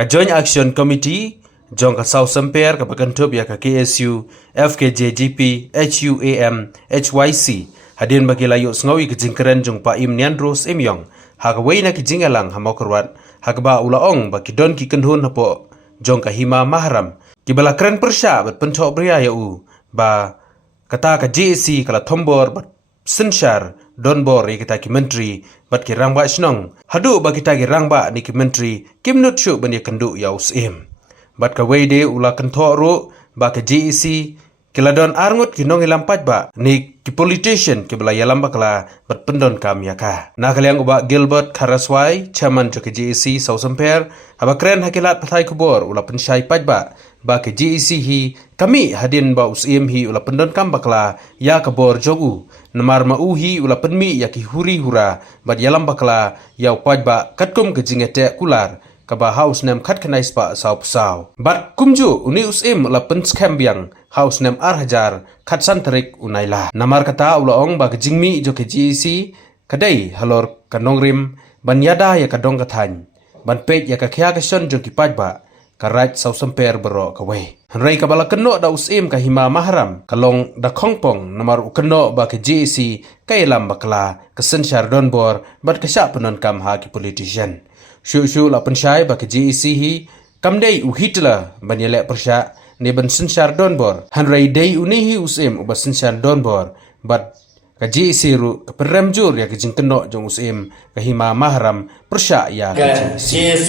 Ka Joint Action Committee jong ka South Semper ka Pakantup ya ka KSU, FKJGP, HUAM, HYC hadin bagi layu sengawi ke jingkeren jong pa im niandros imyong ha ka wei na ki jingalang ha mokrwat ha ka ba ulaong ba ki don ki kendhun hapo jong ka hima mahram ki bala keren persya bat pentok bria ya u ba kata ka JC kala thombor bat sensyar donbor ya kita ki menteri bat ki rangba snong hadu ba kita ki rangba ni ki menteri kimnut syu ban ya kendu ya usim bat ka wei de ula kentok ru ba ka JC kila don arngut ki nong ilampaj ba ni ki politician ki bela yalam bakla bat pendon kam ya ka na kaliang uba Gilbert Karaswai chairman jo ke JEC South Semper aba kren hakilat pathai kubor ula pensyai paj ba ke JEC hi kami hadin ba usim hi ula pendon kam bakla ya kabor jogu namar ma hi ula penmi ya ki huri hura bat yalam bakla ya paj ba katkum ke jingete kular kaba house nem khat kanai spa sau bat kumju uni usim la penskam biang house nem hajar khat san tarik unaila namar kata ulaong ba jingmi jo ke GC kadai halor kanongrim ban yada ya kadong kathan ban pet ya ka khya ka son jo ki paj ba karat South Semper bero ka we hanrai ka bala keno da usim ka hima mahram kalong da khongpong namar ukeno ba ke GC kailam bakla ka sensyar donbor bat ka sya penon kam ha ki politician Shu la pensyai ba ke JEC hi kamdei u Hitler banyele persya ne ban sensyar donbor hanrai dei unihi usim uba sensyar donbor bat ka JEC ru ka peremjur ya ke jingkeno jong usim ka hima mahram persya ya ke JEC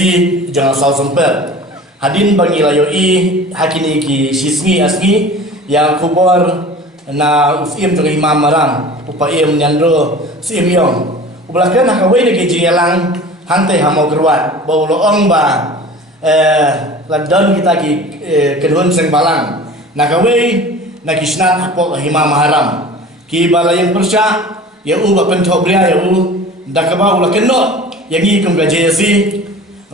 jong South Semper hadin bagi layo i hakini ki sismi asmi yang kubor na usim jong hima mahram upaim nyandro sim yong ublakan hakawai de ke jelang hantai hamau kerwat bau loong ba ladon kita ki kedun seng balang nakawei nakisnat hapo hima maharam ki balayang persya ya u ba pentok bria ya u dakaba ula kenno yang i kum gajesi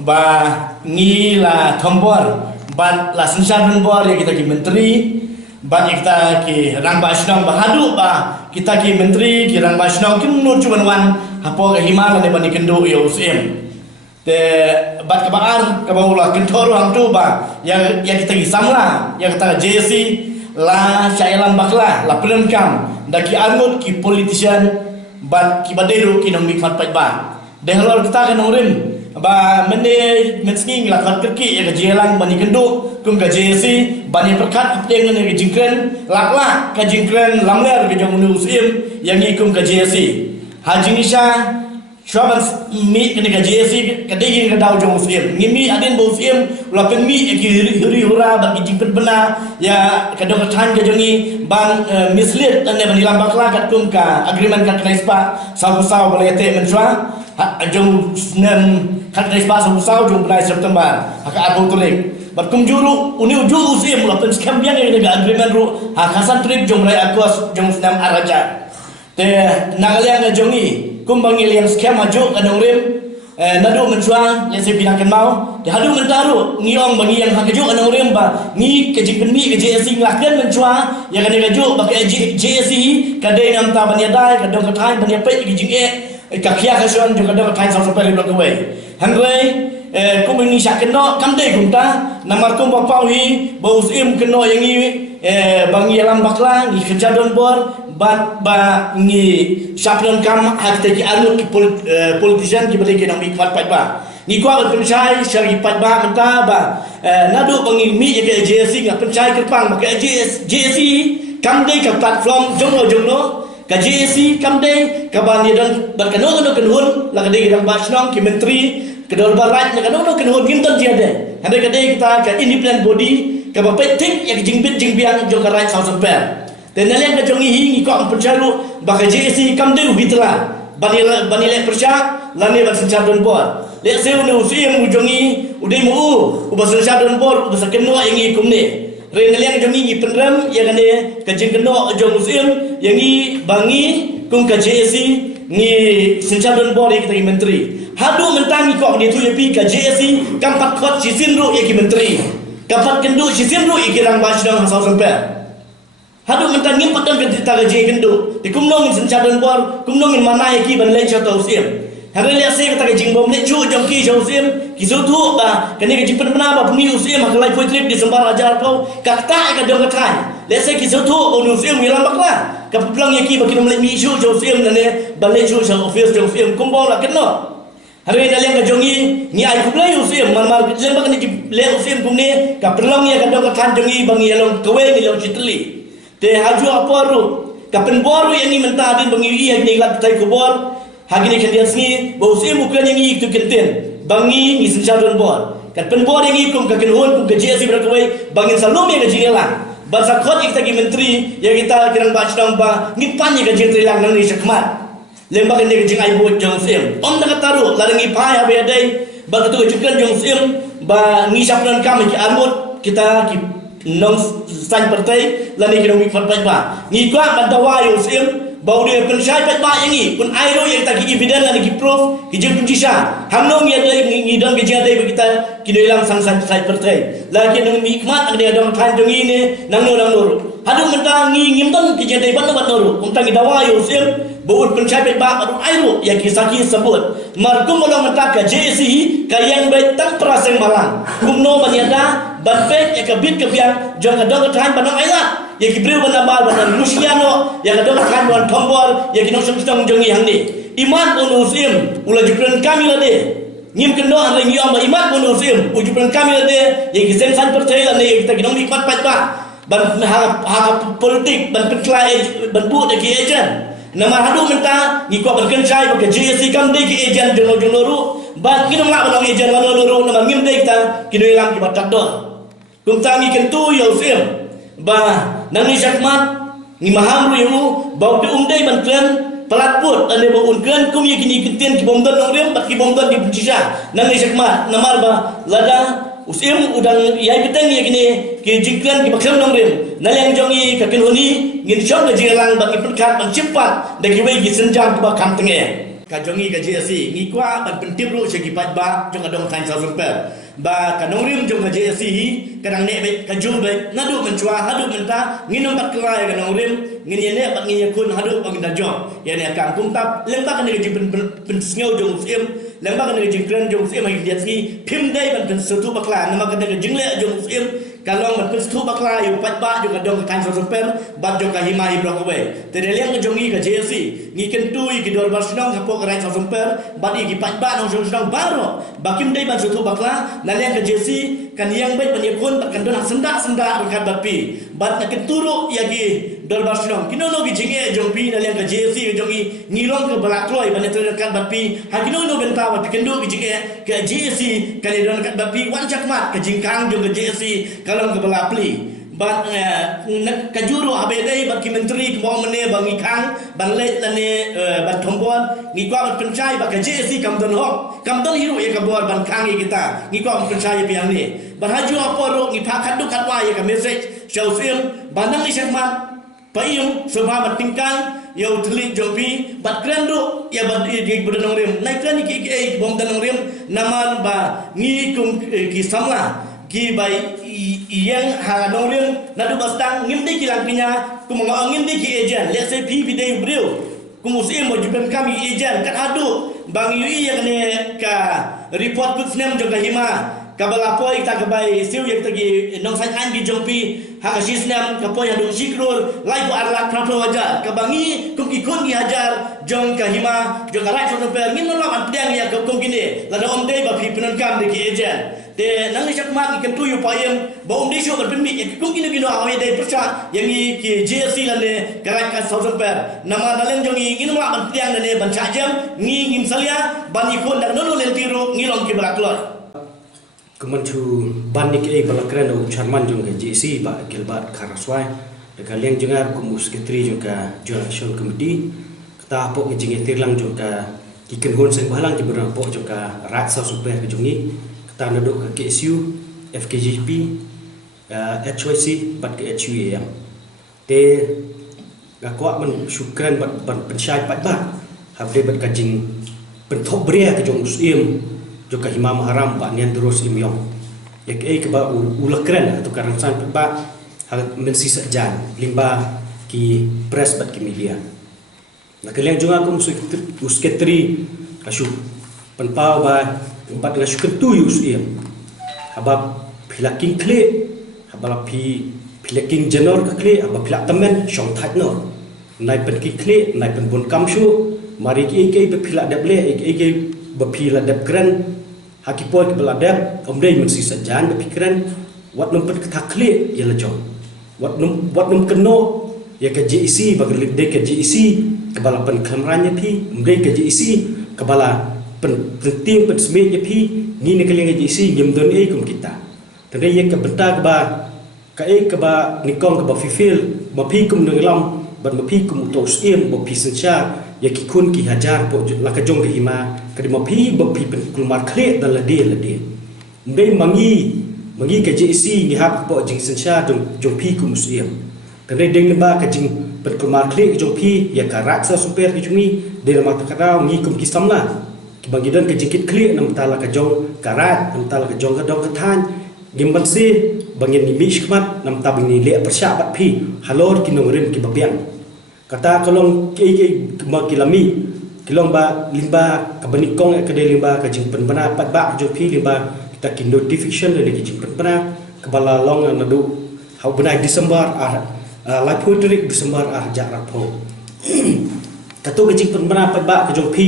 ba ni la thombor ba la sensyar bor ya kita ki menteri ba kita ki rang ba snong ba hadu ba kita ki menteri ki rang ba snong kin nur cuman wan hapo hima ne bani kendo yo usim te bat kabar kabaulah kentor hang tu ba yang kita gisamla yang kita JC la syailan bakla la pelemkam daki armut ki politician bat ki baderu ki nong mikmat paj ba dehlor kita kan urin ba mende mensing la khat kerki ya jelang bani kendo kum ka JC bani perkat apeng ne jingkren lakla ka jingkren lamler ke jong usim yang ikum ka JC haji nisha Syaban mi kena ka JC kadai ka daw jong usim ngimi adin bo usim la pen mi ki huri hura ba ki jingpen bena ya kadang tan ka jongi ban mislead dan ne banilam bakla kat kum ka agreement kat knaispa sabu balete menswa jong nem kat knaispa sabu jong bulan September haka abu tulik bat kum juru uni uju usim la pen skam biang ne ga agreement ru ha kasan trip jong rai akwas jong senam araja te nagalian ka jongi kumbangil yang scam maju kadang rim nadu mencuang yang saya pinangkan mau dihadu mentaru ngiong bagi yang hak kejuk kadang rim ba ngi kejik penmi ke JSC nglaken mencuang yang kadang kejuk pakai JSC kadang ngam ta banyadai kadang katain banyapet kejing kakia kasuan juga kadang katain sama sampai blok away hangrai kumbang syak keno kamdai kumta namar kum bapau hi baus im keno yang ni bangi alam bakla ngi kerja donbor bat ba ngi syapron kam hak teki arut ki politician ki bagi nang ikmat pat ba ni ko ang pensai syari pat ba menta ba nadu bangi mi ke JSC ngap pensai kerpang ke JSC kam dei ka platform jongno ka JSC kam dei ka ban dan berkano kenhun la ka dei dang basnong ki menteri kedor barat na kano kenhun ginton tiade hande ka dei kita ka independent body ka ba petik ya jingbit jingbiang jong ka right South Semper dan nalian ka jongi hingi ko ang percalu baka JSC kam dei ubitla bani le perca lani ban sencar don bor le seu ne usim ujongi udai mu ubas sencar don bor ubas kenno yangi kumne re nalian jongi ni penram ya kane ka jing kenno jong usim yangi bangi kum ka JSC ni sencar don bor kita menteri hadu mentangi ko dia tu yapi ka JSC kam pat khot sisin ru ya ki menteri kapat kendu sisin ru ikirang basdang South Semper hadu mentang ngim padang ke tita gaji kendo di kumnong sencadan bor kumnong in mana ki ban leng chato usim Hari lihat saya kata jing bom ni cu jam ki jauh sim ki tu ba kini ke jimpen pernah ba pumi usim makalai poetrik di sembar ajar kau kata ka dong katai lihat saya ki tu onu sim hilang bakla ka pulang ya ki ba kini melek mi cu jauh sim nane balik cu jauh office jauh sim kumbol lah kena hari ni liang ka jongi ni ai ku play usim mal jem ba kini le usim kumni ka pulang ya ka dong katai jongi bangi along kawe ni lo citli te haju apa ru ka penboru yang ni mentah din bangi i ni lat tai kubor hagi ni kendian sengi bau se mukan yang itu kenten bangi ni senjadon bor kat penbor yang ikum ka kenhon kum ke jesi berakawai bangin salom yang jingelang bangsa khot kita gi menteri yang kita kirang ba sedang ba ngipan yang jentri lang nang ni sekmat lembak ni jing ai bot jong sim om dak taru larangi pai habe dai ba tu jukan jong sim ba ni sapnan kam ki armut kita ki nong san partai lani kirang mi fatpai ba ni kwa bandawa yo sim bau dia pensyai pat ba yang ni pun airo yang tak evidence lagi proof kijing kuncisha hamnong ya dai ngidon kijing dai kita kidoilang sang sai pertai lagi nang nikmat ada dong than jong ini nang nur hadu mentang ngimton kijing dai ban nur untang dawa yo sim bau pensyai pat ba adu airo yang kisaki sebut markum molong mentak ka JC kayang baik tak peraseng malang kumno banyada banpek ya kabit kebiang jong adong than banong ailat ya kibril banabal banan Luciano ya kadang kan wan tombol ya kinong sedang jongi hang ni iman unusim ula jupran kami lade ngim kendo ang ngiom ba iman unusim ujupran kami lade ya kiseng san percaya lade kita kinong nikmat pat ba ban ha politik ban peklai ban bu de ki ejen nama hadu menta ngiko ban kencai ba ke JSC kam de ki ejen jono ru ban kinong la banong ejen ru nama ngim de kita kinoi lam ki batak do kum tangi kentu yo sim ba nang ni sakmat ni maham riu bau de umdai bantren pelat put ane bau unken kum ye kini kentien ki bomdan nong rem bat ki bomdan di pencisha nang ni sakmat namar ba lada usim udang yai beteng ye kini ki jingklan ki baksam nong rem nalang jongi ka kenhuni ngin chom na jilang bat ki perkat ban cepat de ki wei ki senjam ba kam tenge ka jongi ka JSC ngi kwa ban pentip ru segi pat ba jong adong tan sa semper ba kanong rim jong ka JSC kadang ne be kajum be ngadu mencua hadu menta nginum bat kelai kanong rim ngin ne bat ngin yakun hadu bang dajong ya ne akam kum tap lembak ne ji pen sngew jong sim lembak ne ji kren jong sim ai dia ski phim dai ban pen setu bakla nama ka ne jingle jong sim kalong ban pen setu bakla yu pat ba jong adong kan so super bat jong ka himai blok away te de liang jongi ka JSC ngi ken tui ki dor barsenong ka pok rai so super bat i ki pat ba nong jong baro bakim dai ban setu bakla naliang ka JSC kan yang baik penyekun tak kandung sendak rekat bapi bat nak keturu yagi dol barsenong kinono gi jinge jongpi naliang ka JSC jongi ngilong ke balakloi ban rekat bapi hakinono benta wat kendo gi jinge ka JSC kan dol rekat bapi wan jakmat ka jingkang jong ka JSC kalong ke balapli ban kajuru abedai ban ki menteri ke bawah mene bang ikang ban let lane ban tombon ngi kwa ban pencai ba ka JSC kamdon hok kamdon hiru ya ka bor ban kang kita ngi kwa ban pencai biang ni ban haju apa ro ngi pakat du katwa ya ka message show film banang ni sekmat payung sebab ban tingkang ya utli jobi bat krendu ya bat di budanong rim naik kan ki bom danong rim naman ba ngi kum ki samla ki bai yang hangadong rim nadu bastang ngim de kilang pinya kumanga ngim de ki ejan let's say pi bidai brio kumusim mo jupen kami ejan kat adu bang yui yang ne ka report put snem joga hima kabalapoi ta kabai siu yang tagi nong san an gi jompi ha ka sisnem kapoi adu sikrul lai ko arla trapo waja kabangi kum ikon gi hajar jong ka hima joga rai so per ngin no lam pedang ya kum gini la om dei ba pi penon kam de ki ejan de nang ni sakmat ki kentu yu payem ba om dei so ber pemik kum gini gino awe dei perca yang ki JSC la ne karai ka so per nama daleng jongi ngin lam ban pedang ne ban sajam ngi ngim salia ban ikon dak no len tiru ngilong ki balaklor kementu bandik balakran u charman jong JC ba Gilbert Karaswai dekat liang jengar kumus ketri juga Johnson Committee kita pok ngejing tirlang juga kiken hon seng balang jibrang pok juga rat sa super ke jongi kita naduk ke KSU FKJP HYC bat ke HUAM te gakwa men syukran bat pensyai pat ba habde bat kajing pentok bria ke jong usim juga Imam Haram Pak Nian terus imyong yak ke ba ulakran atau karang san ba hal mensisa jan limba ki press bat ki media nak kalian juga aku usketri kasu penpau ba empat kasu kentu USM habab pilaking kle habala pilaking jenor ka kle habab pilak temen syong that nor nai pen ki kle nai pen bon kam shu mari ki be pilak dab le ki be pilak dab kran hakipoi ke beladap omdei mensi sajan be pikiran wat num pen ka kle ya la jong wat num keno ya ke JEC bagi de ke JEC kebala pen kamranya pi omdei ke JEC kebala penting pen semeja pi ni ne keling JEC ngem don kum kita tadi ye ke benta ke ba nikong ke ba fifil ba pi kum ngelam ban ba pi kum tos em ba pi sencha ya ki kun ki hajar po la ka jong ke hima ke ma pi ba pi pen kulmar khle dan la de ndai mangi ke JEC ni hap po jing sencha jong pi kum usiem tadi deng ba ka jing pen kulmar khle jong pi ya ka raksa super ki chumi de la mak ka ngi kum ki samla bagi dan kejikit klik nam tala ka jong karat nam tala ka jong ka dong ka than gimban se bangin ni mish khmat nam ta bini le persya bat phi halor kinong rim ki babiang kata kolong ke ma kilami kilong ba limba ka bani kong ka de limba ka jing pen bana pat ba jo phi limba kita ki notification le ki jing pen bana ka bala long na du hau bana December la poetry December jarak pho kato ka jing pen bana pat ba ka jo phi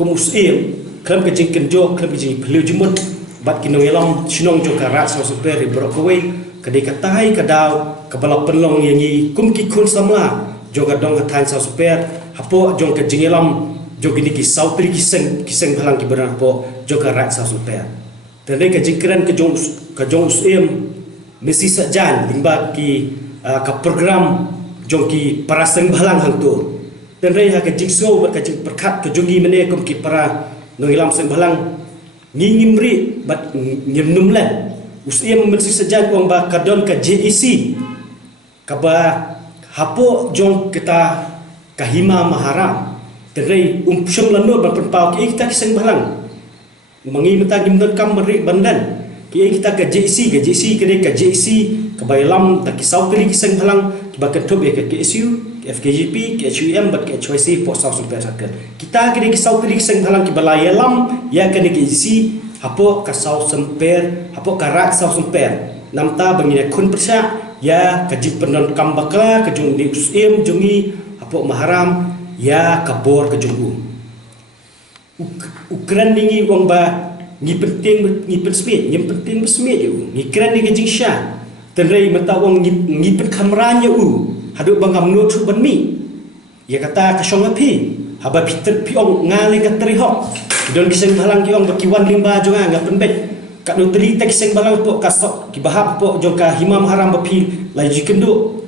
Muslim kelam kejing kenjo kelam kejing beliau jemut bat kinong elam sinong jo karat so super brokowe kedai katai kadau kebala penlong yang i kum ki kun samla jo gadong kathan so super hapo jong kejing elam jo gini ki sautri kiseng halang ki benar po jo karat so super tendai kejing keren kejong Muslim mesti sajan limba ki ka program jong ki paraseng halang hang tu dan raya ke jingso berkajing perkat ke jungi mene kum ki para ngilam seng balang ngimri bat ngimnumlan usia mensi saja kuang ba kadon ke JEC kaba hapo jong kita kahima maharam dan ray syung lanur ban penpau ki kita seng balang mangi mata gimdon kam meri bandan ki kita ke JEC ke JEC kabailam tak kisau kali seng balang ba ketub ya ke KSU FKGP, KHUM, but KHYC for South Super Circle. Kita kini kisau tadi seng halang ki balai lam ya kini KC hapo ka South Semper, hapo karat South Semper. Namta bangina kun persya ya kajik penon kambakla ke jung di USM jungi hapo maharam ya kabor ke junggu. Ukran dingi wong ba ngi penting besmi ju. Ngi kran ni kajing sya. Tenrai mata wong ngi pen kamranya haduk bangam no tu banmi ya kata ka shong api haba peter piong ngale ka trihok don kiseng balang ki ong bakiwan limba jo nga penbet ka no tri tek kiseng balang po kasok ki bahap po jo ka himam haram bapi la jikendo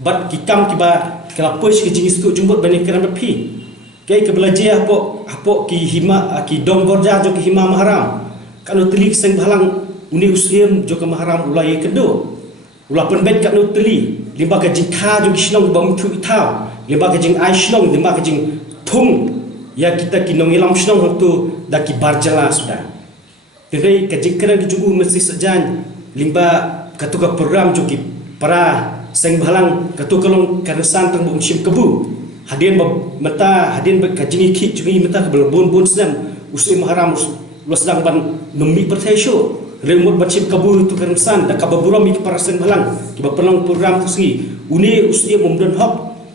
bat ki kam ki ba kala push ki jingis tu jumbot bani keran bapi kai ke belajar apo ki hima ki dong gorja jo ki himam haram ka no tri kiseng balang uni usiem jo ka maharam ulai kendo ulah penbet kat no teli limba ka jing kha jo kisnong bam thu ithau limba ka jing ai snong limba ka jing thung ya kita kinong ilam snong tu da ki barjala sudah jadi ka jing kera jugu mesti sajan limba katuka program jo ki para seng balang katu kalong karesan tang bum sim kebu hadien mata hadien ka jing ki jugi mata ka bon sam usim haram lo sedang ban numi pertesho remot bacim kabur tu keresan da kababuram mi para seng balang ki ba pelang program tu segi uni usia mumdon hok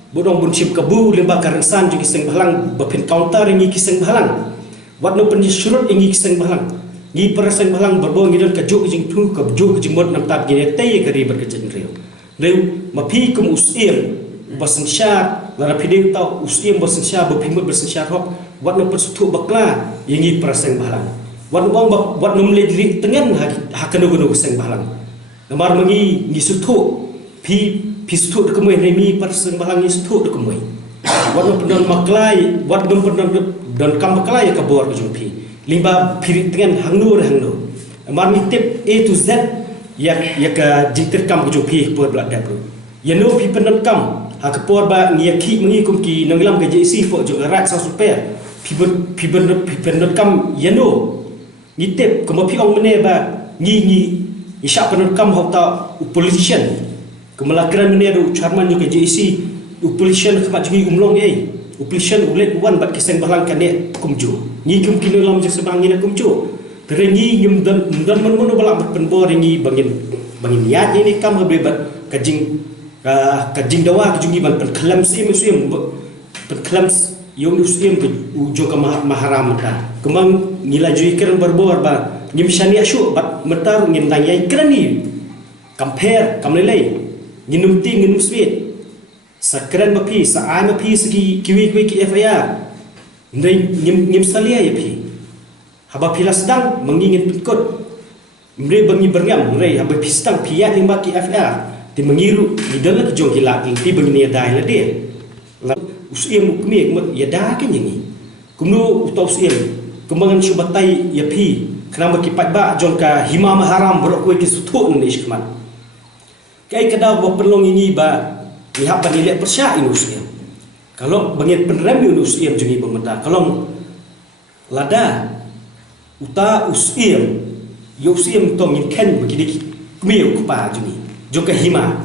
bodong buncim kabu lemba keresan juga seng balang ba pen counter ngi ki seng balang wat no pen surut ngi ki seng balang ngi para seng balang berbo ngi don kajuk jing tu kajuk jimot nam tab gine tay kari berkejen reu mapi kum usia basen syar la rapide tau usia basen syar ba pimut basen syar hok wat no pen sutu bakla ngi para seng balang wat nom le diri tengen hakano gono seng balang namar mangi ngi sutu pi sutu de kemoi remi par seng balang ngi sutu de kemoi wat nom pendon maklai wat nom pendon don kam maklai ka bor ke jumpi limba piri tengen hangno namar mi tip A to Z ya ka jikter kam ke jumpi por blak dapro ya no pi pendon kam ha ka por ba ngi ki mangi kum ki nanglam ke JC fo jo rat sa super pi pendon kam ya no ngitip kemo pi ong mene ba ngi isya penon kam hota politician kemelakran mene do charman juga JEC politician kemat jungi umlong ye uplishan ulet wan bat kiseng balang kane kumju ni kum kino lam je sebang ni kumju tere ni ngim dan men balak bat penbor ni bangin niat ni kam bebat kajing dawa kajungi ban pen kelam sim pen kelam yung sim ujo ka maharam ta kemang nila jui keren berbor ba ngim shani asyu bat metar ngim tang yai keren ni compare kamlelai nginum ting nginum sweet sakran mapi sa ai mapi segi kiwi ki FIR ndai ngim salia ya pi haba pila sedang mengingin petkot mre bangi berngam mre haba pistang pia ni maki FIR ti mengiru di dalam jong hilak ti begini dai la dia la usiem kumi ya da ke nyi kumno utau usiem kembangan syubatai ya pi kenapa kipat ba jong ka hima maharam berok ki sutu ni shkmat kai kada ba perlong ini ba lihat panilai persya inusiem kalau bangit penrem inusiem jungi pemeta kalau lada uta usiem yusiem tong in ken begini kmiu kupa jungi jong ka hima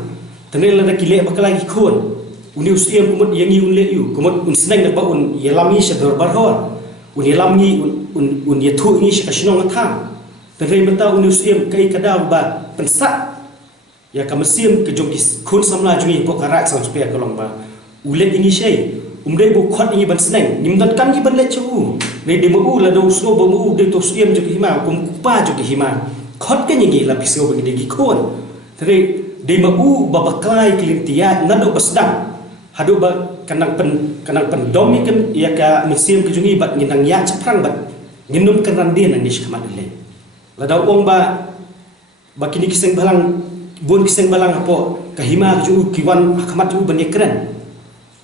tenel lada kile bakal lagi khon uni usiem kumut yang unle yu kumut un seneng da ba un yalami shador barhor un yalami un yathu ni shikashnong atham tenel meta uni usiem kai kada ba pensa ya kamesim ke jongkis kun samla jungi po karak sang supaya kolong ba ulet ini shay umdai bu khot ini ban seneng nimdan kan ni ban le chu ne de mu la do so bo mu de to siem ju hima kum kupa ju hima khot ke ngi la piso ba de gi khon tre de mu ba baklai klintia na do basdang hadu ba kanang pen domi kan ya ka mesim ke jungi bat nginang ya chaprang bat nginum kan randin ni shkamat le la da ong ba bakini kiseng balang bun kiseng balang apo kahima ju kiwan hakamat ju benekran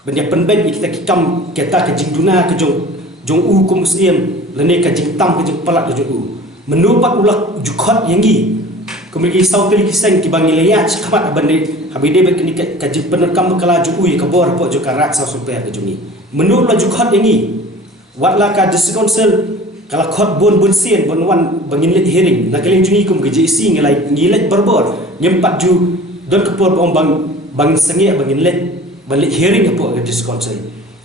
benya penbet kita kikam kita ke jingduna ke jong u kum muslim lene ke jingtam ke jong palak ke jong u menupat ulak jukhot yangi kemegi sauteli kiseng ki bangi leya hakamat bende habide be kini ke jing penerkam kala ju u ke bor apo ju karak sa super ke jongi menu la jukhot yangi watla ka diskonsel kala khot bun sien bun wan bangin let hearing nakaleng jungi kum ke JC ngelai ngilet berbor nyempat ju don kepor bang sengi bangin let balik hearing apo ke diskonsel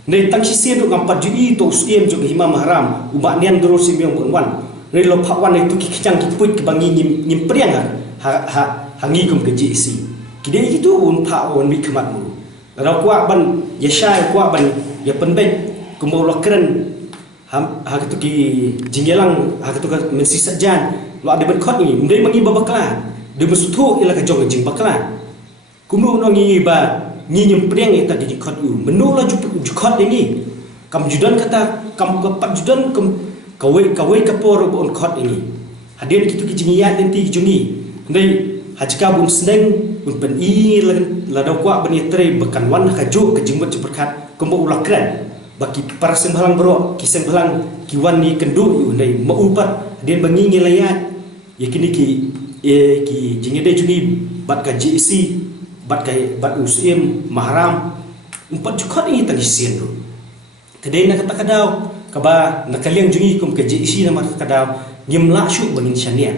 nei tangsi sien duk ngampat ju i to usiem ju hima mahram uba nian dro simiong bun wan nei lo phakwan nei tu ki kicang ki put ke bangi nyim priang ha ngi kum ke JC kidai itu un tha on mi khmat mu ra kwa ban yesha kwa ban ya penbet kumau lokren ha tu ki jinggelang ha tu ka mensisa jan lo ada ben khot ni ndai mangi babaklan de mesutu ila ka jong jing baklan kumno no ngi ba ngi nyem priang eta di khot u menu la ju khot ni kam judan kata kam ka pat judan kam kawai ka por on khot ini hadin kitu ki jingiat nanti jungi ndai hajka bun seneng un pen i la da kwa bani tre bekan wan ka ju ka jingmut berkat kumbo ulakran bagi para sembhalang bro kiseng balang kiwan ni kendu ndai maupat den bangi ngelayat yakini ki jingede juni bat ka JC bat usiem mahram umpat jukhot ini tadi sien do kedai na kata kadau kaba nakaliang jungi kum ka JC na mat kadau ngimla syu bangin syania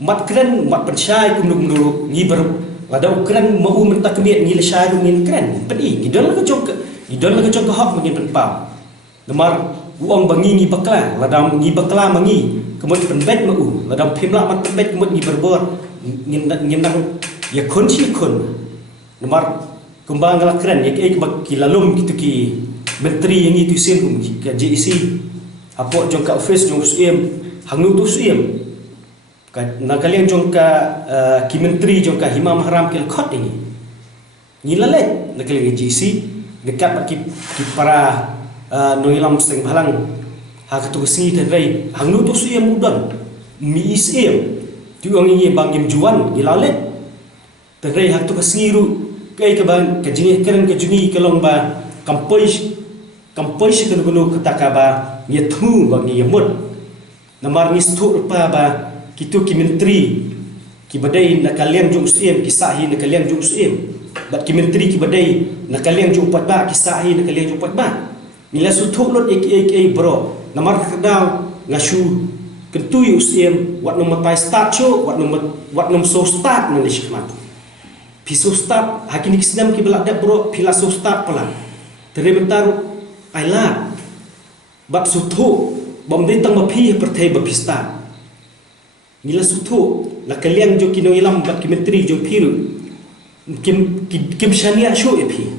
mat kren mat pensyai kum dulu ngi ber ladau kren mau mentak kemiat ngi lesai ngin kren pedi ngidol ka jok idol ka jok hak mangin penpam lemar uang bangi ngi bakla ladam ngi bakla mangi kemut penbet mau ladam phimla mat penbet kemut ngi berbor ngindang ya kunci kun lemar kembang la keren ya ke kilalum gitu ki menteri yang itu sen kum ke JC apo jong ka office jong usiem hangnu tu usiem ka nakalian jong ka ki menteri jong ka hima mahram kel khot ini ngilalet nakalian JC dekat ki para noilam seng balang ha ketu singi tadai hangnu tu usiem udan mi isiem tu ang ini bangim juan gilalet tadai ha tu kasiru kai ke bang ke jingi keren ke jungi kelong ba kampoi kan gunu ketaka ba nyethu bagi yamut namar ni stu pa ba kitu ki menteri ki badai nakalian jung usiem kisahi nakalian jung usiem bat ki menteri ki badai nakalian jung pat ba kisahi nakalian jung pat ba nila suthuk lot ek bro namar kadau ngasu kentu usiem wat nom matai start show wat nom so start ni shikmat piso start hakini kisnam ki belak dak bro pila so start pala tere bentar ailat bat sutu bom de tang mapi pertai bapista nila sutu la kaliang jo kino ilam bat kimetri jo piru kim shania sho epi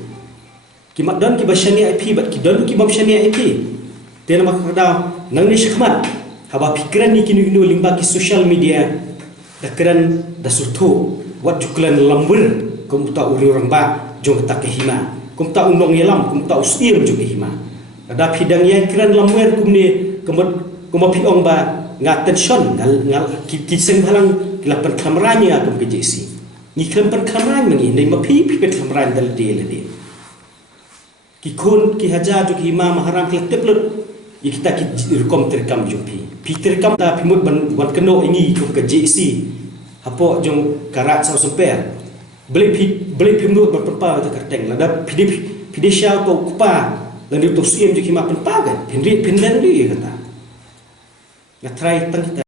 kimat dan ki bashania epi bat ki dan ki bam shania epi tena makada nang ni shikmat haba pikiran ni kino limba ki social media dakran da sutu wat juklan lambur kumta uri orang ba jong tak kehima kumta undong yelam kumta usiam jong kehima ada pidang yang kiran lamwer kumni kumma piong ba nga tension ngal kiseng halang kilapan kamranya kum kejesi ni kilapan kamran mengi nei mapi pipet kamran dal de le ki kun ki haja jong kehima maharam klektep lut kita ki rekom terkam jumpi pi terkam ta pimut ban keno ingi kum kejesi hapo jong karat sau semper beli pimut berperpa ta kerteng lada pide syau ko kupa dan itu siem je kima penpagan pinri pindan dia kata ngatrai tang kita